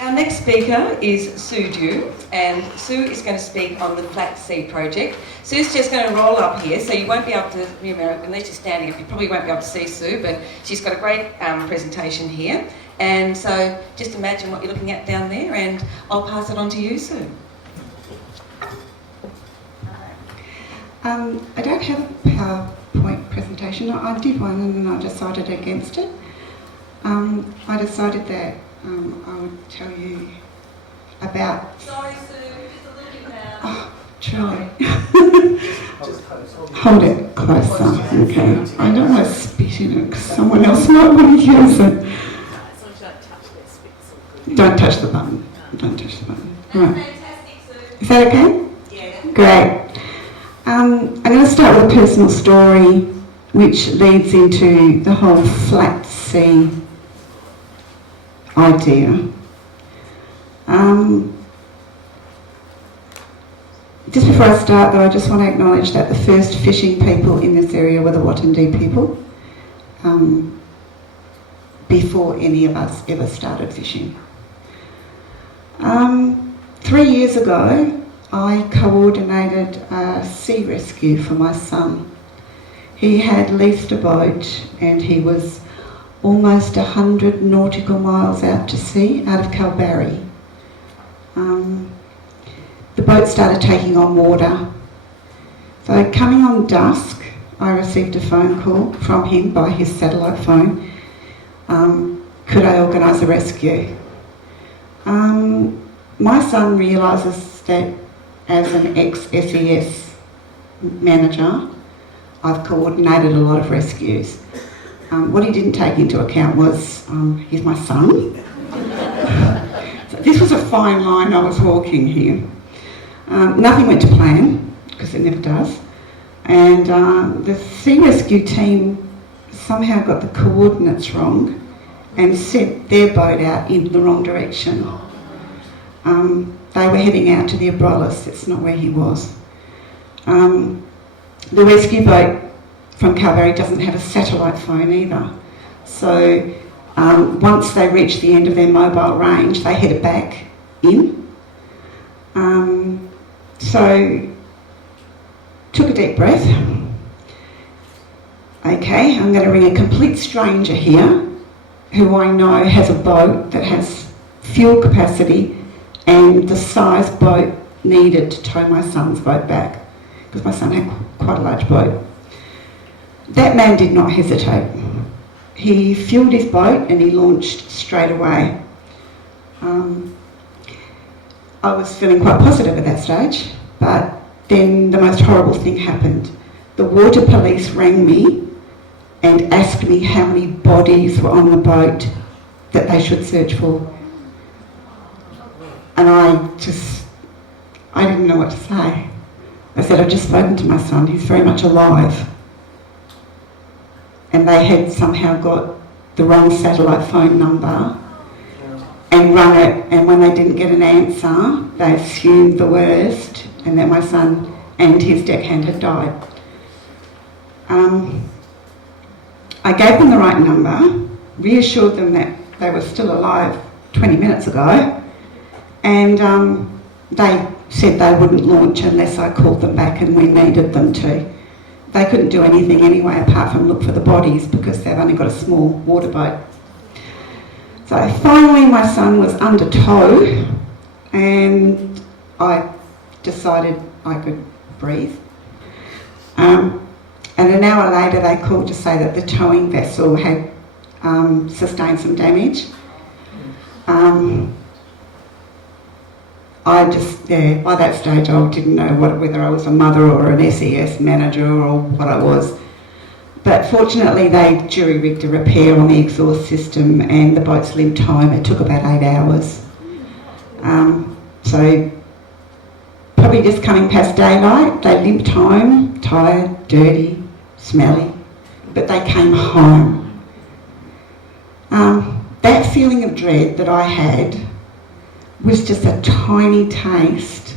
Our next speaker is Sue Dew, and Sue is going to speak on the Flat Sea project. Sue's just going to roll up here, so you won't be able to, unless you're standing up, you probably won't be able to see Sue, but she's got a great presentation here. And so just imagine what you're looking at down there, and I'll pass it on to you, Sue. I don't have a PowerPoint presentation. I did one and then I decided against it. I decided that I would tell you about... Sorry, Sue, just a little bit now. Oh, try. Hold it closer, okay. I don't want to spit in it because someone else might want to use it. Don't touch the button. Don't touch the button. Right. Fantastic, Sue. Is that okay? Yeah. Great. I'm going to start with a personal story which leads into the whole flat sea idea. Just before I start though, I just want to acknowledge that the first fishing people in this area were the Watendee people, before any of us ever started fishing. 3 years ago, I coordinated a sea rescue for my son. He had leased a boat and he was almost 100 nautical miles out to sea, out of Kalbarri. The boat started taking on water. So coming on dusk, I received a phone call from him by his satellite phone. Could I organise a rescue? My son realises that as an ex-SES manager, I've coordinated a lot of rescues. What he didn't take into account was, he's my son. So this was a fine line I was walking here. Nothing went to plan, because it never does. And the sea rescue team somehow got the coordinates wrong and sent their boat out in the wrong direction. They were heading out to the Abrolhos, that's not where he was. The rescue boat from Kalbarri doesn't have a satellite phone either. So once they reached the end of their mobile range, they headed back in. So took a deep breath. Okay, I'm going to ring a complete stranger here who I know has a boat that has fuel capacity and the size boat needed to tow my son's boat back, because my son had quite a large boat. That man did not hesitate. He fueled his boat and he launched straight away. I was feeling quite positive at that stage, but then the most horrible thing happened. The water police rang me and asked me how many bodies were on the boat that they should search for. And I didn't know what to say. I said, I've just spoken to my son, he's very much alive. And they had somehow got the wrong satellite phone number and rung it, and when they didn't get an answer, they assumed the worst and that my son and his deckhand had died. I gave them the right number, reassured them that they were still alive 20 minutes ago, and they said they wouldn't launch unless I called them back and we needed them to. They couldn't do anything anyway apart from look for the bodies because they've only got a small water boat. So finally my son was under tow and I decided I could breathe. And an hour later they called to say that the towing vessel had sustained some damage. By that stage I didn't know whether I was a mother or an SES manager or what I was. But fortunately they jury-rigged a repair on the exhaust system and the boat's limped home. It took about 8 hours. So probably just coming past daylight, they limped home, tired, dirty, smelly, but they came home. That feeling of dread that I had was just a tiny taste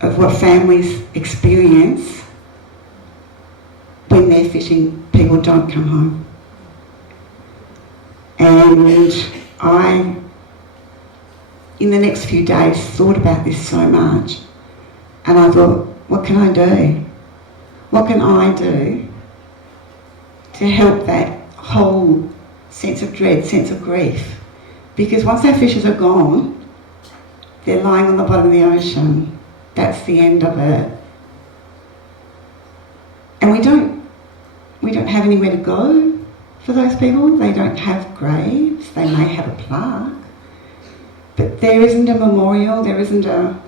of what families experience when they're fishing, people don't come home. And I in the next few days, thought about this so much. And I thought, what can I do? What can I do to help that whole sense of dread, sense of grief? Because once our fishes are gone, they're lying on the bottom of the ocean. That's the end of it. And we don't have anywhere to go for those people. They don't have graves. They may have a plaque. But there isn't a memorial, there isn't a...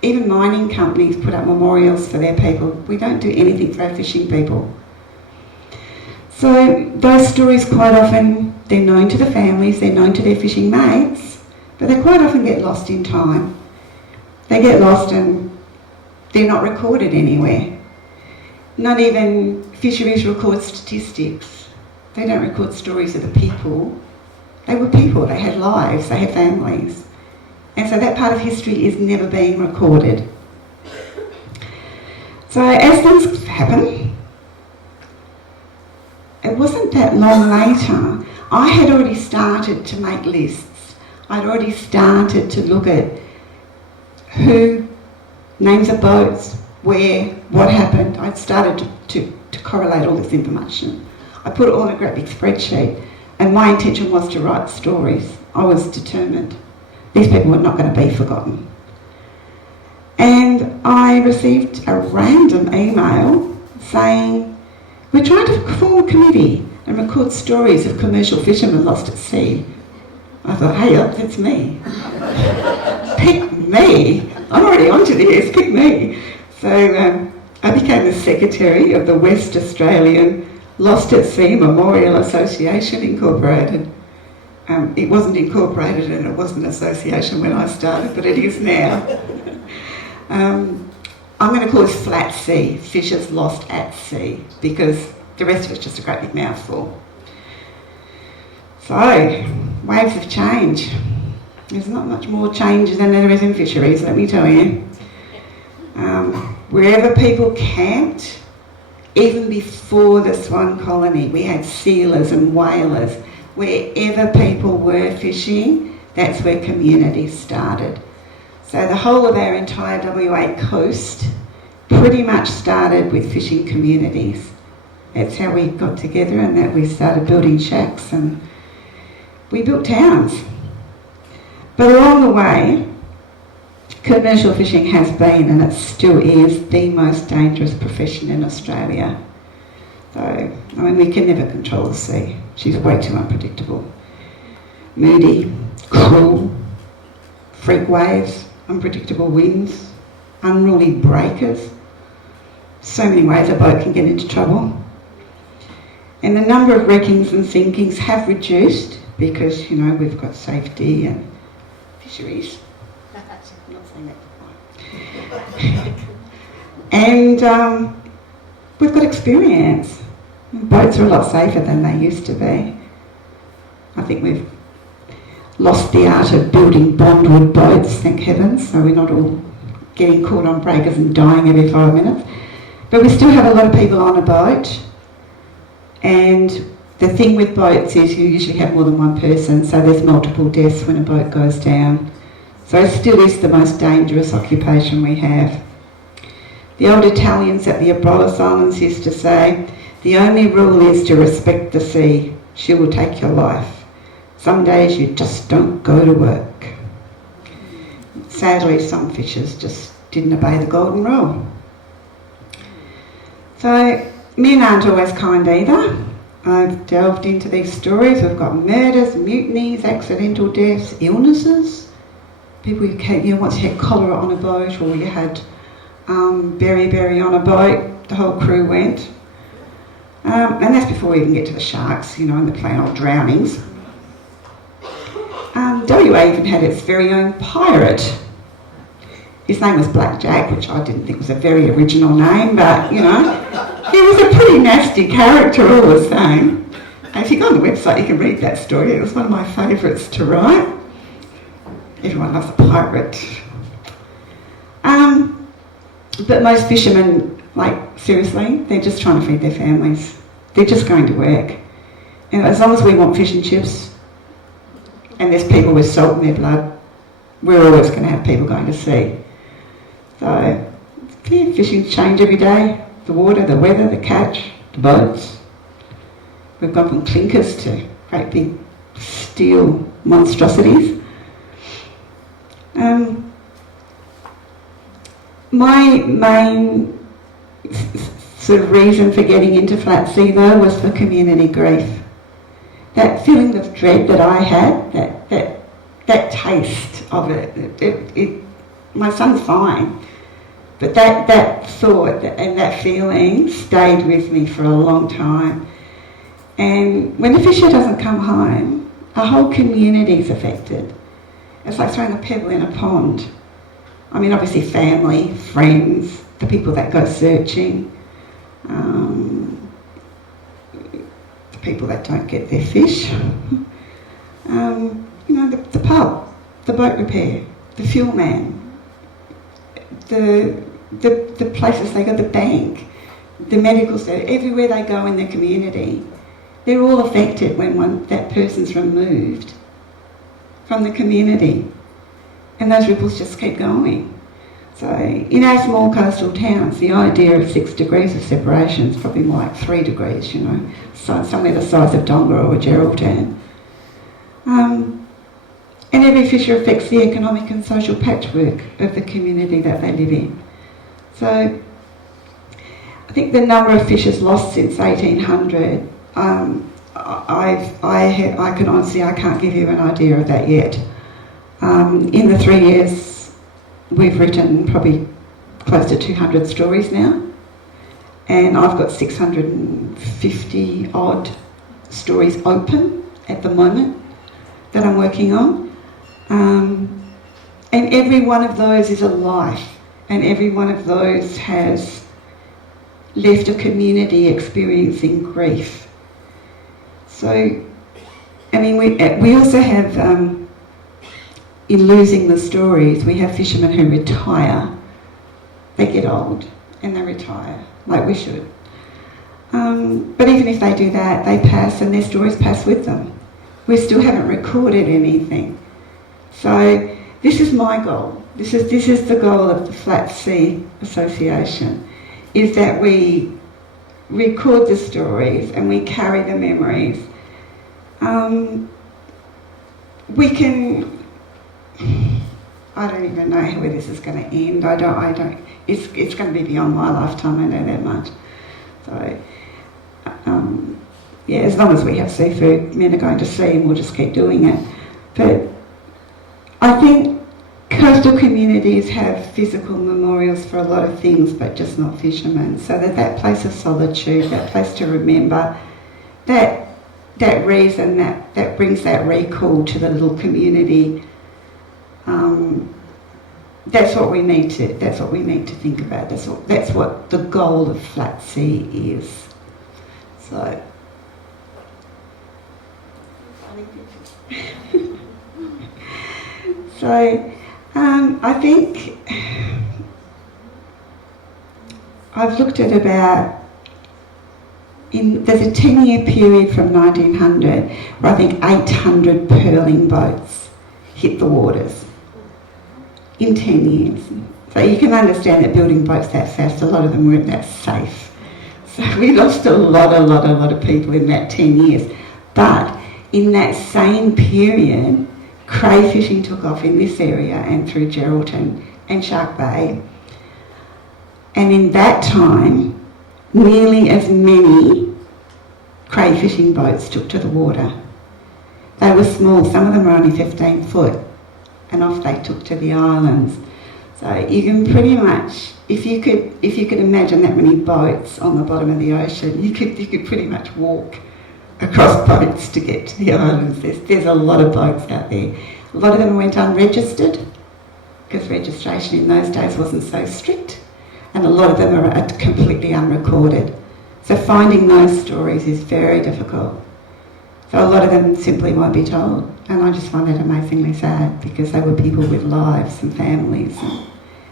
Even mining companies put up memorials for their people. We don't do anything for our fishing people. So those stories quite often, they're known to the families, they're known to their fishing mates, but they quite often get lost in time. They get lost and they're not recorded anywhere. Not even fisheries record statistics. They don't record stories of the people. They were people, they had lives, they had families. And so that part of history is never being recorded. So as things happen, it wasn't that long later, I had already started to make lists. I'd already started to look at who, names of boats, where, what happened. I'd started to correlate all this information. I put it all in a great big spreadsheet, and my intention was to write stories. I was determined. These people were not going to be forgotten. And I received a random email saying, we're trying to form a committee and record stories of commercial fishermen lost at sea. I thought, hey, that's me. Pick me. I'm already onto this, pick me. So I became the secretary of the West Australian Lost at Sea Memorial Association Incorporated. It wasn't incorporated and it wasn't an association when I started, but it is now. I'm going to call this Flat Sea, Fishers Lost at Sea, because the rest of it's just a great big mouthful. So, waves of change. There's not much more change than there is in fisheries, let me tell you. Wherever people camped, even before the Swan Colony, we had sealers and whalers. Wherever people were fishing, that's where communities started. So the whole of our entire WA coast pretty much started with fishing communities. That's how we got together, and that we started building shacks and we built towns. But along the way, commercial fishing has been, and it still is, the most dangerous profession in Australia. So, I mean, we can never control the sea. She's way too unpredictable. Moody, cruel, freak waves, unpredictable winds, unruly breakers. So many ways a boat can get into trouble. And the number of wreckings and sinkings have reduced because, you know, we've got safety and fisheries. I'm not saying that before. And we've got experience. Boats are a lot safer than they used to be. I think we've lost the art of building bondwood boats, thank heavens, so we're not all getting caught on breakers and dying every 5 minutes. But we still have a lot of people on a boat, and the thing with boats is you usually have more than one person, so there's multiple deaths when a boat goes down. So it still is the most dangerous occupation we have. The old Italians at the Abrolhos Islands used to say, the only rule is to respect the sea. She will take your life. Some days you just don't go to work. Sadly, some fishers just didn't obey the golden rule. So, men aren't always kind either. I've delved into these stories. We've got murders, mutinies, accidental deaths, illnesses. People who came, you know, once you had cholera on a boat, or you had beriberi on a boat, the whole crew went. And that's before we even get to the sharks, you know, and the plain old drownings. WA even had its very own pirate. His name was Black Jack, which I didn't think was a very original name, but, you know, he was a pretty nasty character all the same. And if you go on the website, you can read that story. It was one of my favourites to write. Everyone loves a pirate. But most fishermen, like, seriously, they're just trying to feed their families. They're just going to work. And as long as we want fish and chips and there's people with salt in their blood, we're always going to have people going to sea. So, yeah, fishing change every day. The water, the weather, the catch, the boats. We've gone from clinkers to great big steel monstrosities. My main sort of reason for getting into Flat Sea though was for community grief. That feeling of dread that I had, that taste of it, my son's fine, but that thought and that feeling stayed with me for a long time. And when the fisher doesn't come home, a whole community's affected. It's like throwing a pebble in a pond. I mean, obviously family, friends, the people that go searching, the people that don't get their fish, the pub, the boat repair, the fuel man, the places they go, the bank, the medical center, everywhere they go in the community, they're all affected when that person's removed from the community. And those ripples just keep going. So in our small coastal towns, the idea of 6 degrees of separation is probably more like 3 degrees, so somewhere the size of Tonga or Geraldton. And every fisher affects the economic and social patchwork of the community that they live in. So I think the number of fishers lost since 1800, I can honestly, I can't give you an idea of that yet. In the 3 years, we've written probably close to 200 stories now, and I've got 650 odd stories open at the moment that I'm working on. And every one of those is a life, and every one of those has left a community experiencing grief. So, I mean, we also have, in losing the stories, we have fishermen who retire. They get old and they retire, like we should. But even if they do that, they pass and their stories pass with them. We still haven't recorded anything. So this is my goal. This is the goal of the Flat Sea Association, is that we record the stories and we carry the memories. We can, I don't even know where this is going to end. It's going to be beyond my lifetime, I know that much. So, yeah, as long as we have seafood, men are going to sea and we'll just keep doing it. But I think coastal communities have physical memorials for a lot of things, but just not fishermen. So that place of solitude, that place to remember, that reason that brings that recall to the little community. That's what we need to think about. That's what the goal of Flat Sea is. So. So, I think I've looked at there's a 10-year period from 1900 where I think 800 pearling boats hit the waters in 10 years. So you can understand that building boats that fast, a lot of them weren't that safe. So we lost a lot of people in that 10 years. But in that same period, crayfishing took off in this area and through Geraldton and Shark Bay. And in that time, nearly as many crayfishing boats took to the water. They were small, some of them were only 15 foot, and off they took to the islands. So you can pretty much, if you could imagine that many boats on the bottom of the ocean, you could pretty much walk across boats to get to the islands. There's a lot of boats out there. A lot of them went unregistered because registration in those days wasn't so strict, and a lot of them are completely unrecorded. So finding those stories is very difficult. So a lot of them simply won't be told, and I just find that amazingly sad because they were people with lives and families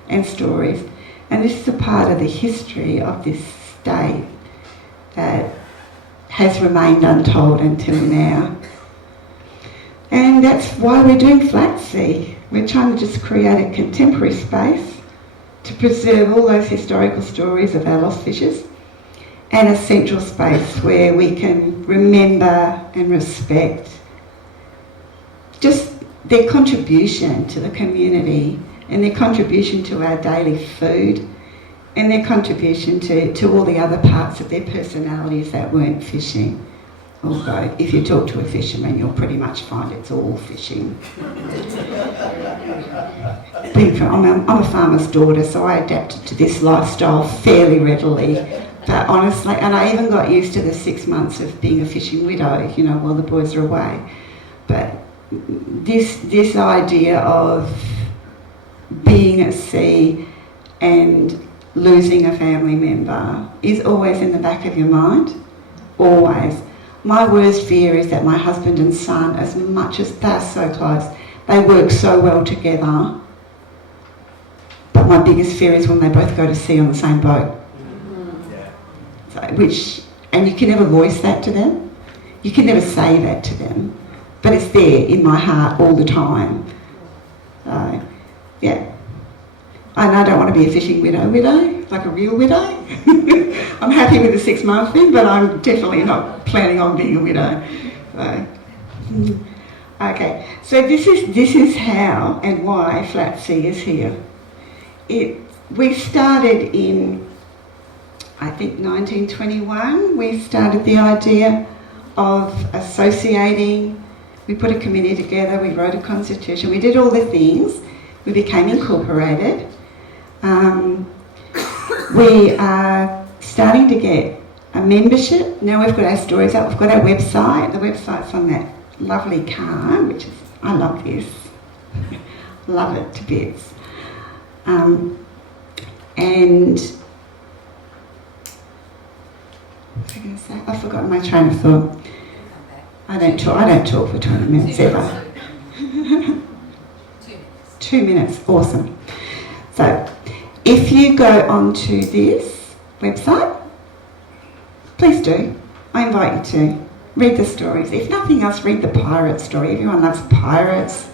and stories. And this is a part of the history of this state that has remained untold until now. And that's why we're doing Flatsea. We're trying to just create a contemporary space to preserve all those historical stories of our lost fishes, and a central space where we can remember and respect just their contribution to the community and their contribution to our daily food and their contribution to all the other parts of their personalities that weren't fishing. Although if you talk to a fisherman, you'll pretty much find it's all fishing. I'm a farmer's daughter, so I adapted to this lifestyle fairly readily. But honestly, and I even got used to the 6 months of being a fishing widow, you know, while the boys are away. But this idea of being at sea and losing a family member is always in the back of your mind, always. My worst fear is that my husband and son, as much as they're so close, they work so well together, but my biggest fear is when they both go to sea on the same boat. So, and you can never voice that to them, you can never say that to them, but it's there in my heart all the time. So, yeah. And I don't want to be a fishing widow, like a real widow. I'm happy with the 6 month thing, but I'm definitely not planning on being a widow. So, okay, so this is how and why Flatsea is here. We started in, I think, 1921. We started the idea of associating. We put a committee together, we wrote a constitution, we did all the things. We became incorporated. We are starting to get a membership. Now we've got our stories up, we've got our website. The website's on that lovely card, which is, I love this. Love it to bits. And what was I going to say? I've forgotten my train of thought. I don't talk for 20 minutes ever. 2 minutes, awesome. So, if you go onto this website, please do. I invite you to read the stories. If nothing else, read the pirate story. Everyone loves pirates.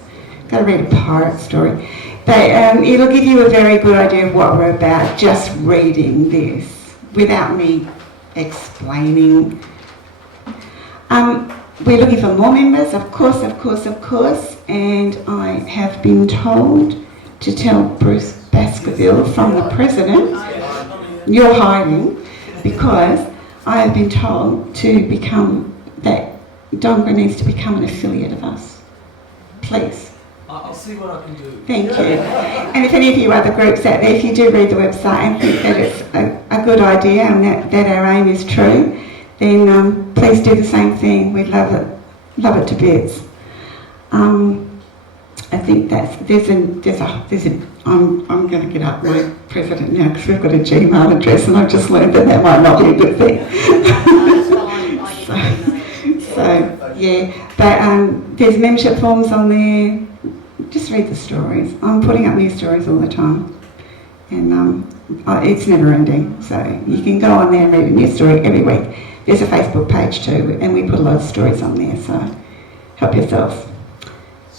Go read a pirate story. But it'll give you a very good idea of what we're about, just reading this, without me explaining. We're looking for more members, of course, and I have been told to tell Bruce Baskerville from the President, you're hiding, because I have been told that Dongara needs to become an affiliate of us. Please. I'll see what I can do. Thank you. And if any of you other groups out there, if you do read the website and think that it's a good idea and that our aim is true, then please do the same thing. We'd love it to bits. I think I'm going to get up my President now because we've got a Gmail address and I've just learned that might not be a good thing. so yeah, but there's membership forms on there. Just read the stories. I'm putting up new stories all the time, and it's never ending. So you can go on there and read a new story every week. There's a Facebook page too, and we put a lot of stories on there. So help yourselves.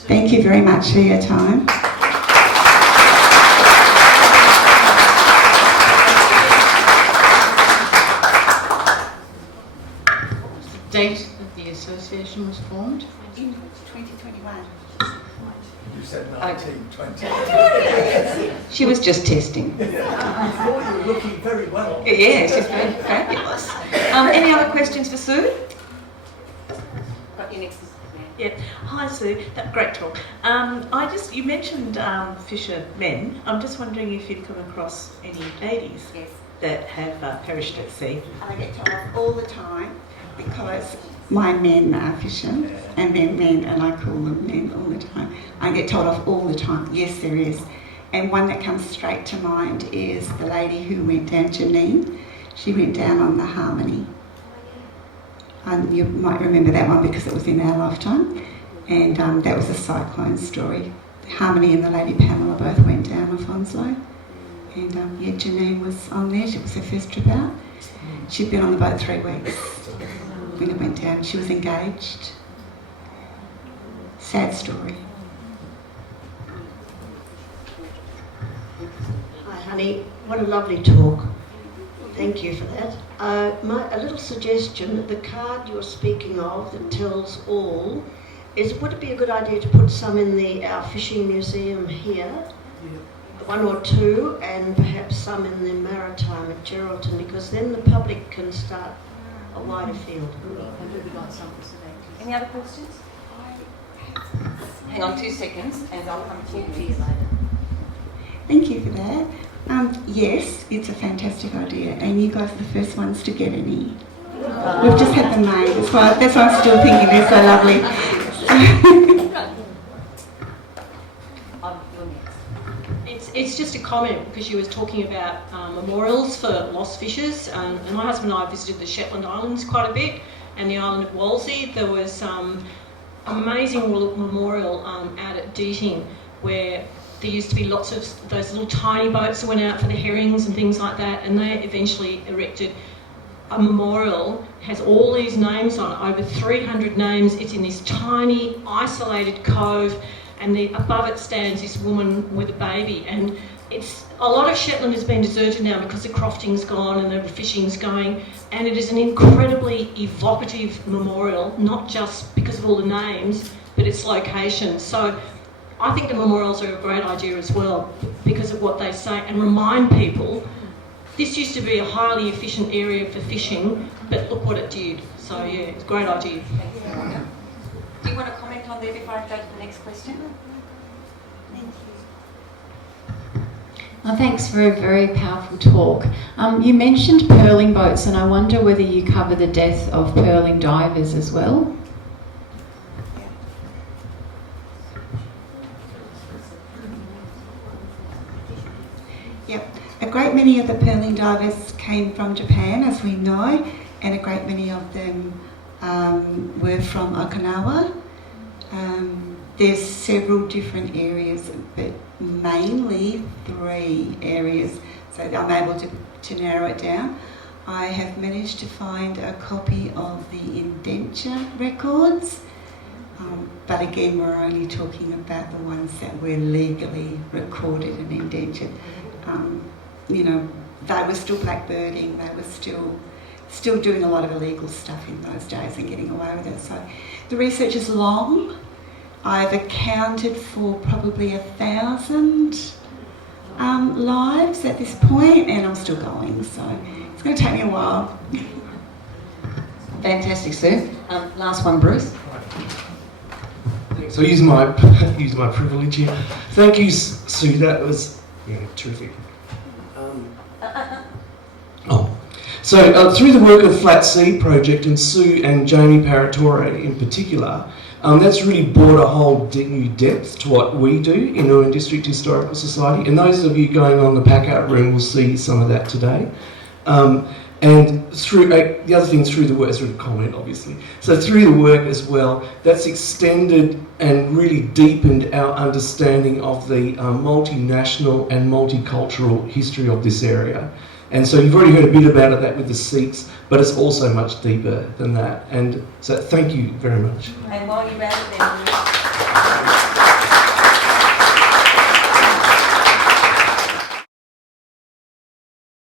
Thank you very much for your time. Date that the association was formed? In 2021. You said 1920. She was just testing. I thought you were looking very well. Yeah, she's been fabulous. Any other questions for Sue? Got your next. Yeah. Hi Sue, great talk. You mentioned fishermen. I'm just wondering if you've come across any ladies Yes. that have perished at sea. I get told off all the time because my men are fishing, and they're men, and I call them men all the time. I get told off all the time. Yes, there is. And one that comes straight to mind is the lady who went down, Janine. She went down on the Harmony. And you might remember that one because it was in our lifetime. And that was a cyclone story. Harmony and the lady Pamela both went down off Onslow. And Janine was on there. She was her first trip out. She'd been on the boat 3 weeks when it went down. She was engaged. sad story. Hi, honey. What a lovely talk. Thank you for that. A little suggestion, the card you're speaking of that tells all, would it be a good idea to put some in our fishing museum here? One or two, and perhaps some in the Maritime at Geraldton, because then the public can start a wider field. Any other questions? Hang on 2 seconds and I'll come to you later. Thank you for that. Yes, it's a fantastic idea, and you guys are the first ones to get any. We've just had them made, that's why I'm still thinking they're so lovely. It's just a comment because you was talking about memorials for lost fishers, and my husband and I visited the Shetland Islands quite a bit, and the island of Walsey. There was amazing memorial out at Deating where there used to be lots of those little tiny boats that went out for the herrings and things like that, and they eventually erected a memorial. Has all these names on it, over 300 names. It's in this tiny isolated cove, and above it stands this woman with a baby, and it's a lot of Shetland has been deserted now because the crofting's gone and the fishing's going, and it is an incredibly evocative memorial, not just because of all the names but its location. So I think the memorials are a great idea as well because of what they say, and remind people this used to be a highly efficient area for fishing, but look what it did. So yeah, it's a great idea. Do you want to comment on there before I go to the next question? Thank you. Well, thanks for a very powerful talk. You mentioned pearling boats, and I wonder whether you cover the death of pearling divers as well. Yep, a great many of the pearling divers came from Japan, as we know, and a great many of them were from Okinawa. There's several different areas, but mainly 3 areas, so I'm able to narrow it down. I have managed to find a copy of the indenture records, but again we're only talking about the ones that were legally recorded and indentured. You know, they were still blackbirding, they were still doing a lot of illegal stuff in those days and getting away with it. So the research is long. I've accounted for probably 1,000 lives at this point, and I'm still going, so it's going to take me a while. Fantastic, Sue. Last one, Bruce. So use my privilege here. Thank you, Sue. That was terrific. So through the work of Flat Sea Project and Sue and Jamie Paratore in particular, that's really brought a whole new depth to what we do in Urban District Historical Society. And those of you going on the pack-out room will see some of that today. And through the other thing, through the work, is really comment, obviously. So through the work as well, that's extended and really deepened our understanding of the multinational and multicultural history of this area. And so you've already heard a bit about that with the Sikhs, but it's also much deeper than that. And so thank you very much. And while you're at it then,